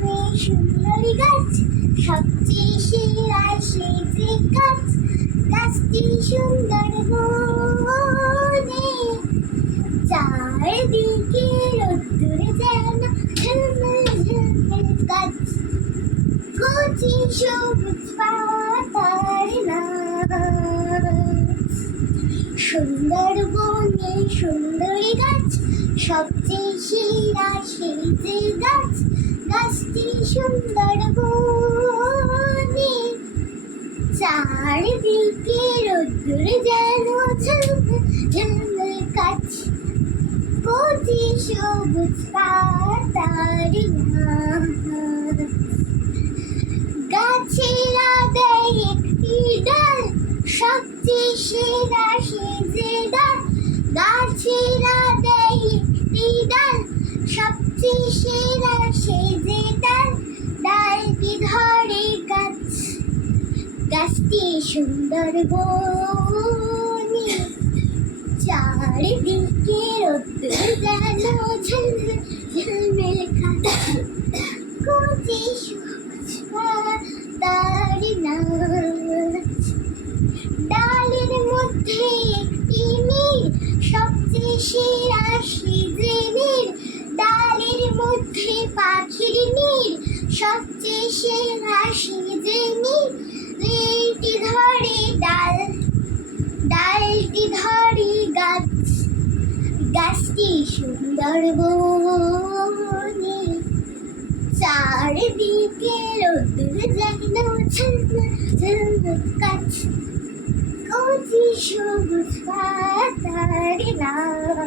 বনে সুন্দরী গাছ, সবচেয়ে সেরা সেই যে গাছ, গাছটি সুন্দর বনে। চারদিকে রোদ্দুর যেন ঝলমল ঝলমল গাছ, কচি সবুজ পাতার নাচ। সুন্দরবনে সুন্দরী গাছ, সবচেয়ে সেরা সেই যে গাছ, গাছটি সুন্দর বনে। চারদিকে রোদ্দুর যেন ঝলমল ঝলমল গাছ, কচি সবুজ পাতার নাচ। গাছেরা দেয় একটি ডাল, সবচেয়ে সেরা সে যে ডাল, গাছেরা দেয় একটি ডাল, সবচেয়ে সেরা সে যে ডাল। ডালটি ধরে গাছ, গাছটি সুন্দর বনে। চারিদিকে রোদ্দুর যেন ঝলমল ঝলমল গাছ, কচি সবুজ পাতার নাচ। ডালের মধ্যে একটি নীড়, সবচেয়ে সেরা সে যে নীড়, ডালের মধ্যে পাখির নীড়, সবচেয়ে সেরা সে যে নীড়। নীড়টি ধরে ডাল, ডালটি ধরে গাছ, গাছটি সুন্দর বনে। চারিদিকে রোদ্দুর যেন ঝলমল ঝলমল গাছ, কচি সবুজ পাতার নাচ।